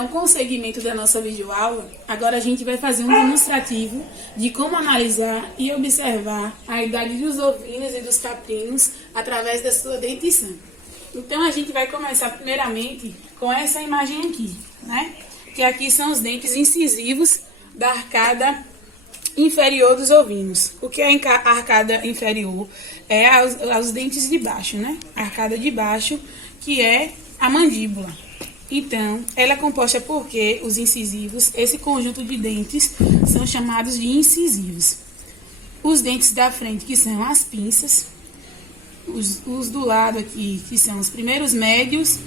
Então, com o segmento da nossa videoaula, agora a gente vai fazer um demonstrativo de como analisar e observar a idade dos ovinos e dos caprinos através da sua dentição. Então, a gente vai começar primeiramente com essa imagem aqui, né? Que aqui são os dentes incisivos da arcada inferior dos ovinos. O que é a arcada inferior? É os dentes de baixo, né? A arcada de baixo, que é a mandíbula. Então, ela é composta porque os incisivos, esse conjunto de dentes, são chamados de incisivos. Os dentes da frente, que são as pinças, os do lado aqui, que são os primeiros médios,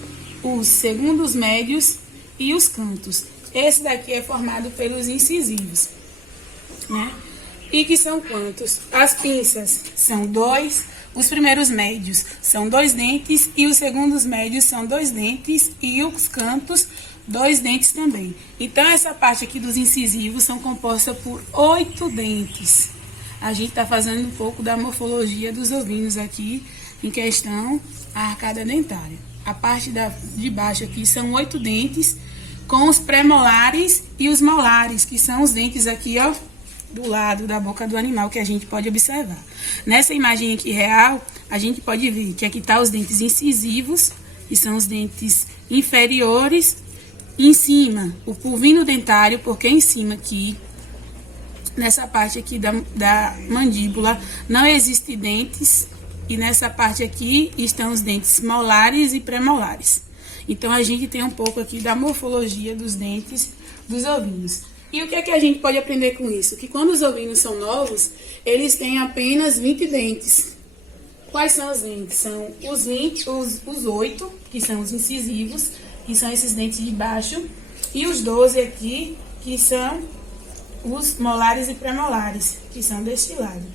os segundos médios e os cantos. Esse daqui é formado pelos incisivos, né? E que são quantos? As pinças são 2, os primeiros médios são 2 dentes e os segundos médios são 2 dentes e os cantos 2 dentes também. Então, essa parte aqui dos incisivos são composta por 8 dentes. A gente está fazendo um pouco da morfologia dos ovinos aqui, em questão a arcada dentária. A parte de baixo aqui são 8 dentes, com os pré-molares e os molares, que são os dentes aqui, ó, do lado da boca do animal, que a gente pode observar. Nessa imagem aqui real, a gente pode ver que aqui tá os dentes incisivos, que são os dentes inferiores, e em cima, o pulvino dentário, porque em cima aqui, nessa parte aqui da mandíbula, não existe dentes, e nessa parte aqui estão os dentes molares e pré-molares. Então, a gente tem um pouco aqui da morfologia dos dentes dos ovinos. E o que é que a gente pode aprender com isso? Que quando os ovinos são novos, eles têm apenas 20 dentes. Quais são os dentes? São os 8, que são os incisivos, que são esses dentes de baixo, e os 12 aqui, que são os molares e pré-molares, que são deste lado.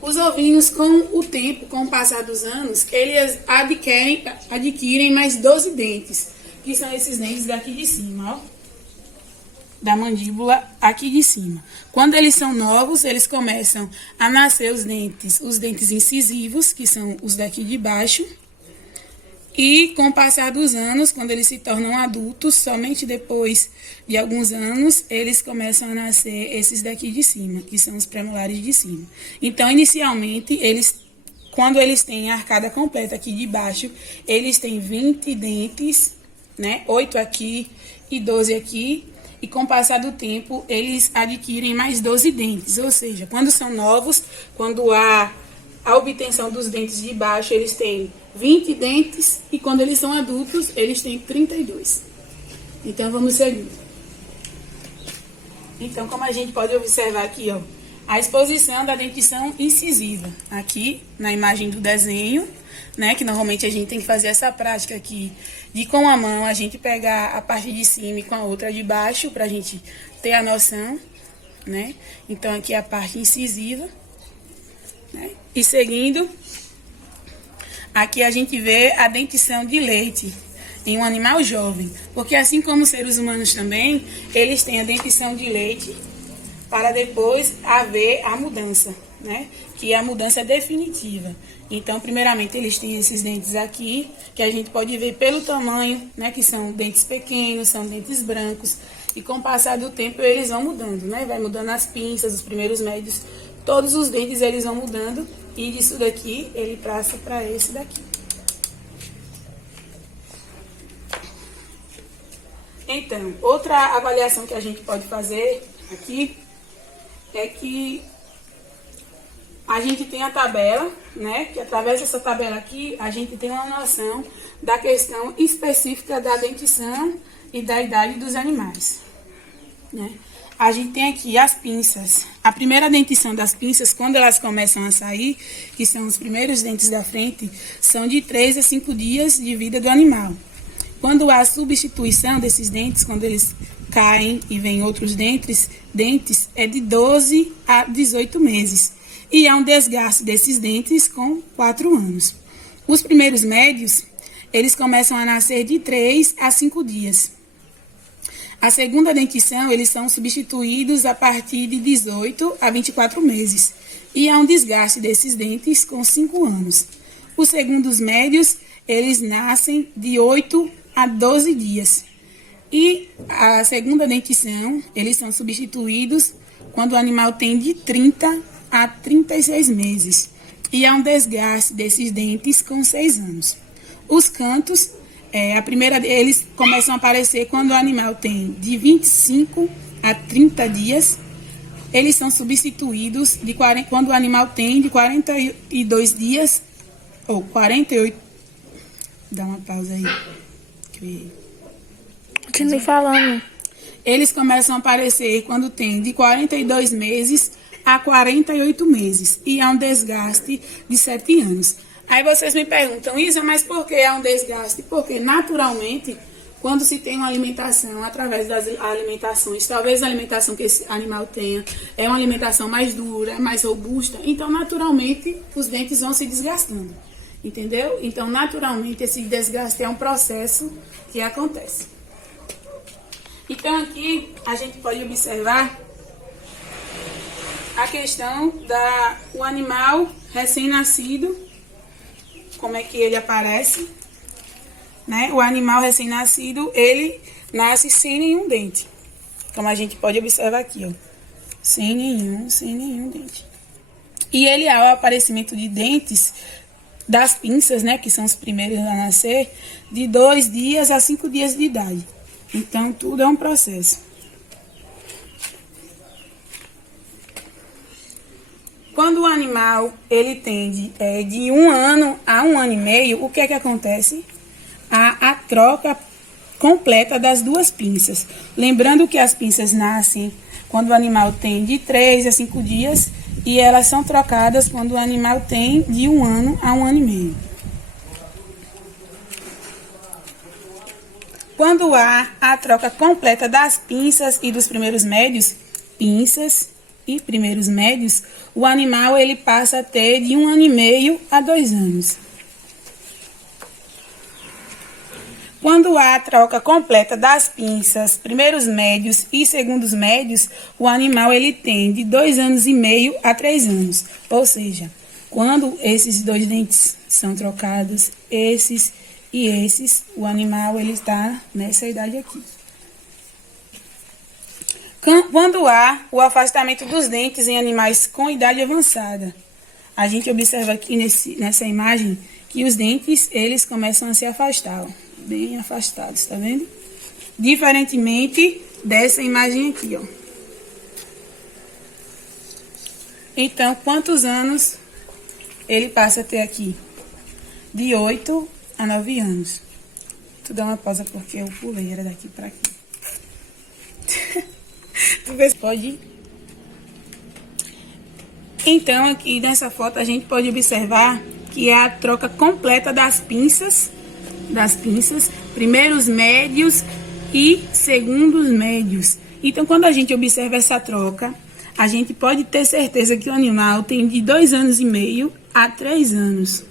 Os ovinos, com o tempo, com o passar dos anos, eles adquirem mais 12 dentes, que são esses dentes daqui de cima, ó, da mandíbula aqui de cima. Quando eles são novos, eles começam a nascer os dentes incisivos, que são os daqui de baixo, e com o passar dos anos, quando eles se tornam adultos, somente depois de alguns anos, eles começam a nascer esses daqui de cima, que são os pré-molares de cima. Então, inicialmente, quando eles têm a arcada completa aqui de baixo, eles têm 20 dentes, né? 8 aqui e 12 aqui. E com o passar do tempo, eles adquirem mais 12 dentes. Ou seja, quando são novos, quando há a obtenção dos dentes de baixo, eles têm 20 dentes. E quando eles são adultos, eles têm 32. Então, vamos seguir. Então, como a gente pode observar aqui, ó, a exposição da dentição incisiva. Aqui, na imagem do desenho, né, que normalmente a gente tem que fazer essa prática aqui de com a mão a gente pegar a parte de cima e com a outra de baixo pra gente ter a noção, né? Então aqui é a parte incisiva, né? E seguindo, aqui a gente vê a dentição de leite em um animal jovem, porque assim como os seres humanos também, eles têm a dentição de leite para depois haver a mudança, né? Que é a mudança definitiva. Então, primeiramente, eles têm esses dentes aqui, que a gente pode ver pelo tamanho, né? Que são dentes pequenos, são dentes brancos. E com o passar do tempo, eles vão mudando, né? Vai mudando as pinças, os primeiros médios, todos os dentes eles vão mudando. E disso daqui, ele passa para esse daqui. Então, outra avaliação que a gente pode fazer aqui é que a gente tem a tabela, né? Que através dessa tabela aqui, a gente tem uma noção da questão específica da dentição e da idade dos animais, né? A gente tem aqui as pinças. A primeira dentição das pinças, quando elas começam a sair, que são os primeiros dentes da frente, são de 3 a 5 dias de vida do animal. Quando há substituição desses dentes, quando eles caem e vêm outros dentes, é de 12 a 18 meses. E há um desgaste desses dentes com 4 anos. Os primeiros médios, eles começam a nascer de 3 a 5 dias. A segunda dentição, eles são substituídos a partir de 18 a 24 meses. E há um desgaste desses dentes com 5 anos. Os segundos médios, eles nascem de 8 a 12 dias. E a segunda dentição, eles são substituídos quando o animal tem de 30 a 36 meses. E há um desgaste desses dentes com 6 anos. Os cantos, eles começam a aparecer quando o animal tem de 25 a 30 dias. Eles são substituídos quando o animal tem de 42 dias ou 48. Dá uma pausa aí. Continue falando. Eles começam a aparecer quando tem de 42 meses a 48 meses. E há um desgaste de 7 anos. Aí vocês me perguntam, Isa, mas por que há um desgaste? Porque naturalmente, quando se tem uma alimentação, através das alimentações, talvez a alimentação que esse animal tenha é uma alimentação mais dura, mais robusta, então naturalmente os dentes vão se desgastando, entendeu? Então naturalmente esse desgaste é um processo que acontece. Então aqui a gente pode observar a questão do animal recém-nascido, como é que ele aparece. Né? O animal recém-nascido, ele nasce sem nenhum dente. Como a gente pode observar aqui, ó. Sem nenhum dente. E ele, ao aparecimento de dentes das pinças, né, que são os primeiros a nascer, de 2 dias a 5 dias de idade. Então, tudo é um processo. Quando o animal, ele tem de 1 ano a 1 ano e meio, o que é que acontece? A troca completa das 2 pinças. Lembrando que as pinças nascem quando o animal tem de 3 a 5 dias e elas são trocadas quando o animal tem de 1 ano a 1 ano e meio. Quando há a troca completa das pinças e dos primeiros médios, o animal ele passa a ter de 1 ano e meio a 2 anos. Quando há a troca completa das pinças, primeiros médios e segundos médios, o animal ele tem de 2 anos e meio a 3 anos. Ou seja, quando esses 2 dentes são trocados, esses e esses, o animal ele está nessa idade aqui. Quando há o afastamento dos dentes em animais com idade avançada, a gente observa aqui nessa imagem que os dentes eles começam a se afastar, ó. Bem afastados, tá vendo? Diferentemente dessa imagem aqui, ó. Então, quantos anos ele passa a ter aqui? De 8 a 9 anos. Tu dá uma pausa porque eu pulei, era daqui pra aqui. Tu vê se pode ir? Então, aqui nessa foto a gente pode observar que é a troca completa das pinças, primeiros médios e segundos médios. Então, quando a gente observa essa troca, a gente pode ter certeza que o animal tem de 2 anos e meio a 3 anos.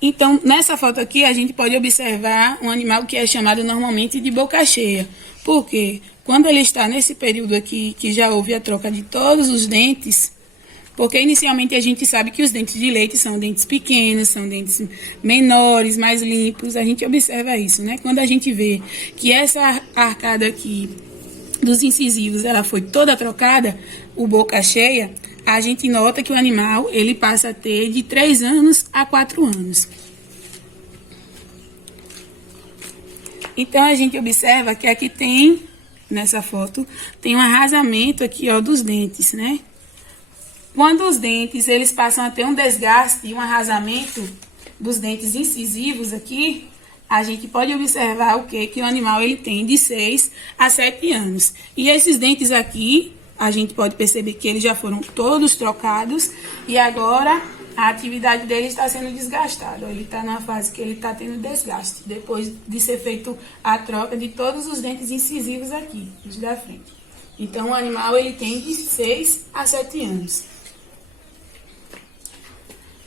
Então, nessa foto aqui, a gente pode observar um animal que é chamado normalmente de boca cheia. Por quê? Quando ele está nesse período aqui, que já houve a troca de todos os dentes, porque inicialmente a gente sabe que os dentes de leite são dentes pequenos, são dentes menores, mais limpos. A gente observa isso, né? Quando a gente vê que essa arcada aqui dos incisivos, ela foi toda trocada, o boca cheia, a gente nota que o animal, ele passa a ter de 3 anos a 4 anos. Então, a gente observa que aqui tem, nessa foto, tem um arrasamento aqui, ó, dos dentes, né? Quando os dentes, eles passam a ter um desgaste e um arrasamento dos dentes incisivos aqui, a gente pode observar o quê? Que o animal, ele tem de 6 a 7 anos. E esses dentes aqui, a gente pode perceber que eles já foram todos trocados e agora a atividade dele está sendo desgastada. Ele está numa fase que ele está tendo desgaste, depois de ser feito a troca de todos os dentes incisivos aqui, os da frente. Então, o animal, ele tem de 6 a 7 anos.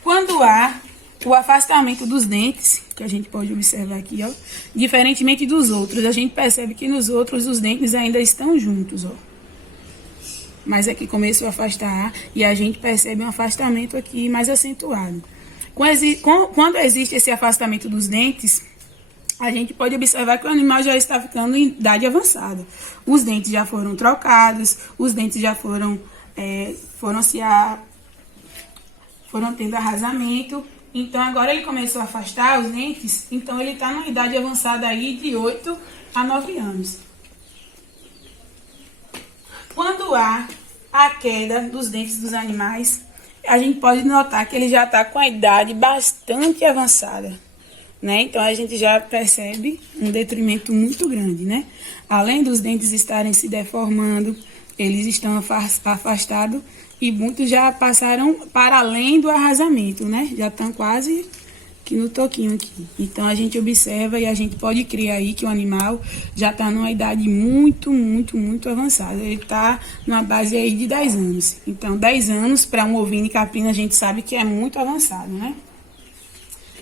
Quando há o afastamento dos dentes, que a gente pode observar aqui, ó, diferentemente dos outros, a gente percebe que nos outros os dentes ainda estão juntos, ó. Mas aqui começou a afastar e a gente percebe um afastamento aqui mais acentuado. Quando existe esse afastamento dos dentes, a gente pode observar que o animal já está ficando em idade avançada. Os dentes já foram trocados, os dentes já foram tendo arrasamento. Então, agora ele começou a afastar os dentes, então ele está numa idade avançada aí de 8 a 9 anos. Quando há a queda dos dentes dos animais, a gente pode notar que ele já está com a idade bastante avançada, né? Então, a gente já percebe um detrimento muito grande, né? Além dos dentes estarem se deformando, eles estão afastados e muitos já passaram para além do arrasamento, né? Já estão quase que no toquinho aqui. Então, a gente observa e a gente pode crer aí que o animal já está numa idade muito, muito, muito avançada. Ele está numa base aí de 10 anos. Então, 10 anos para um ovino e caprino, a gente sabe que é muito avançado, né?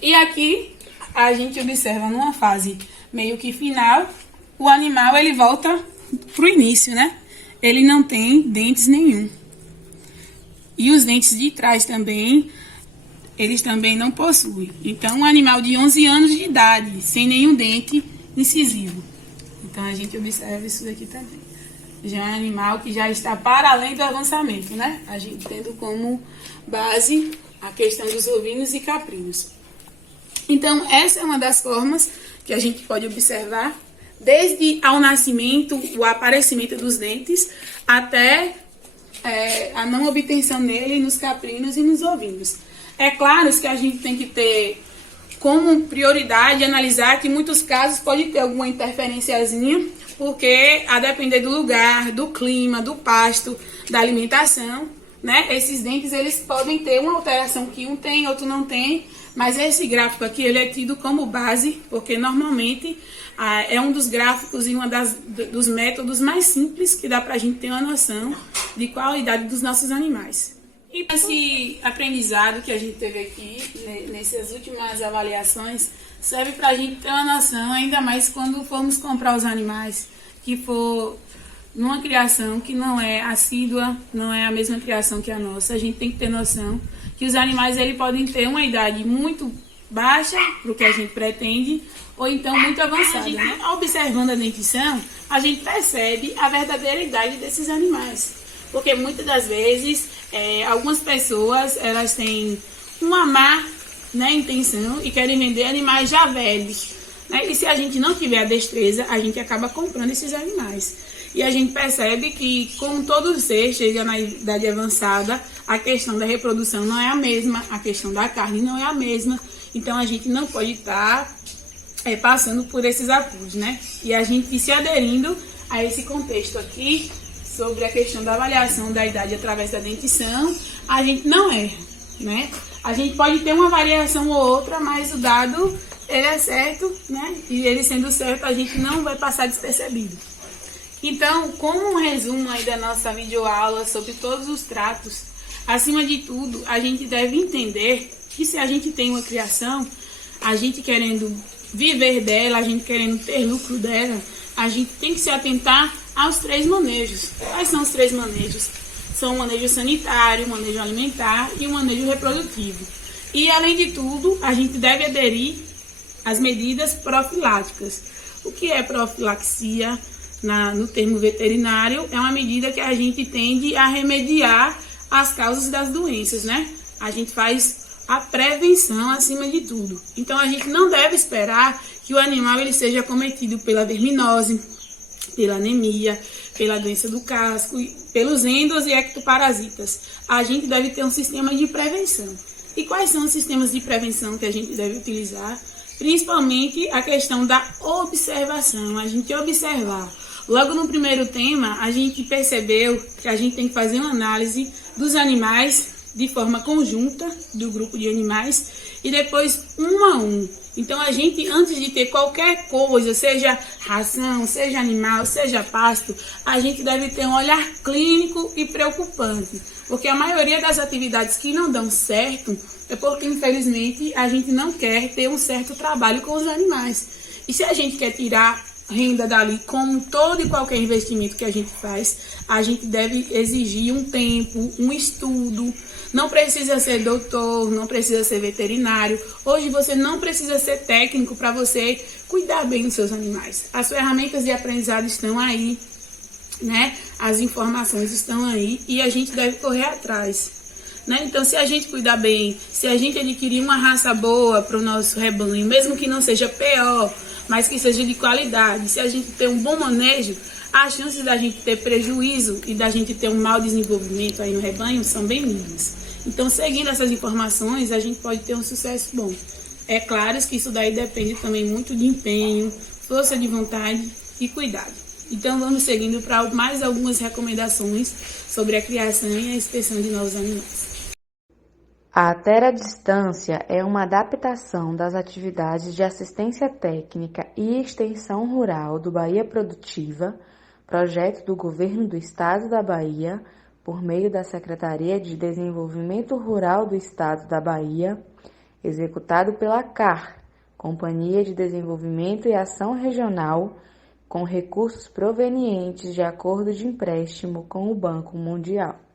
E aqui, a gente observa numa fase meio que final, o animal, ele volta pro início, né? Ele não tem dentes nenhum. E os dentes de trás também, eles também não possuem. Então, um animal de 11 anos de idade, sem nenhum dente incisivo. Então, a gente observa isso daqui também. Já é um animal que já está para além do avançamento, né? A gente tendo como base a questão dos ovinos e caprinos. Então, essa é uma das formas que a gente pode observar, desde ao nascimento, o aparecimento dos dentes, até a não obtenção nele nos caprinos e nos ovinos. É claro que a gente tem que ter como prioridade analisar que em muitos casos pode ter alguma interferenciazinha, porque a depender do lugar, do clima, do pasto, da alimentação, né? Esses dentes, eles podem ter uma alteração que um tem, outro não tem, mas esse gráfico aqui, ele é tido como base, porque normalmente é um dos gráficos e dos métodos mais simples que dá pra gente ter uma noção de qual a idade dos nossos animais. E esse aprendizado que a gente teve aqui, nessas últimas avaliações, serve pra gente ter uma noção, ainda mais quando formos comprar os animais, que for numa criação que não é assídua, não é a mesma criação que a nossa. A gente tem que ter noção que os animais eles podem ter uma idade muito baixa, para o que a gente pretende, ou então muito avançada, né? Observando a dentição, a gente percebe a verdadeira idade desses animais. Porque muitas das vezes, algumas pessoas, elas têm uma má, né, intenção e querem vender animais já velhos, né? E se a gente não tiver a destreza, a gente acaba comprando esses animais. E a gente percebe que, como todo ser chega na idade avançada, a questão da reprodução não é a mesma, a questão da carne não é a mesma. Então, a gente não pode estar passando por esses apuros, né? E a gente se aderindo a esse contexto aqui, sobre a questão da avaliação da idade através da dentição, a gente não erra, né? A gente pode ter uma variação ou outra, mas o dado, ele é certo, né? E ele sendo certo, a gente não vai passar despercebido. Então, como um resumo aí da nossa videoaula sobre todos os tratos, acima de tudo, a gente deve entender que se a gente tem uma criação, a gente querendo viver dela, a gente querendo ter lucro dela, a gente tem que se atentar aos 3 manejos. Quais são os 3 manejos? São o manejo sanitário, o manejo alimentar e o manejo reprodutivo. E, além de tudo, a gente deve aderir às medidas profiláticas. O que é profilaxia? No termo veterinário, é uma medida que a gente tende a remediar as causas das doenças, né? A gente faz a prevenção acima de tudo. Então, a gente não deve esperar que o animal ele seja acometido pela verminose, pela anemia, pela doença do casco, pelos endos e ectoparasitas. A gente deve ter um sistema de prevenção. E quais são os sistemas de prevenção que a gente deve utilizar? Principalmente a questão da observação, a gente observar. Logo no primeiro tema, a gente percebeu que a gente tem que fazer uma análise dos animais de forma conjunta, do grupo de animais, e depois um a um. Então, a gente, antes de ter qualquer coisa, seja ração, seja animal, seja pasto, a gente deve ter um olhar clínico e preocupante. Porque a maioria das atividades que não dão certo é porque, infelizmente, a gente não quer ter um certo trabalho com os animais. E se a gente quer tirar renda dali, como todo e qualquer investimento que a gente faz, a gente deve exigir um tempo, um estudo. Não precisa ser doutor, não precisa ser veterinário. Hoje você não precisa ser técnico para você cuidar bem dos seus animais. As ferramentas de aprendizado estão aí, né? As informações estão aí e a gente deve correr atrás, né? Então, se a gente cuidar bem, se a gente adquirir uma raça boa para o nosso rebanho, mesmo que não seja pior, mas que seja de qualidade, se a gente ter um bom manejo, as chances da gente ter prejuízo e da gente ter um mau desenvolvimento aí no rebanho são bem mínimas. Então, seguindo essas informações, a gente pode ter um sucesso bom. É claro que isso daí depende também muito de empenho, força de vontade e cuidado. Então, vamos seguindo para mais algumas recomendações sobre a criação e a inspeção de novos animais. A teradistância é uma adaptação das atividades de assistência técnica e extensão rural do Bahia Produtiva, projeto do Governo do Estado da Bahia, por meio da Secretaria de Desenvolvimento Rural do Estado da Bahia, executado pela CAR, Companhia de Desenvolvimento e Ação Regional, com recursos provenientes de acordo de empréstimo com o Banco Mundial.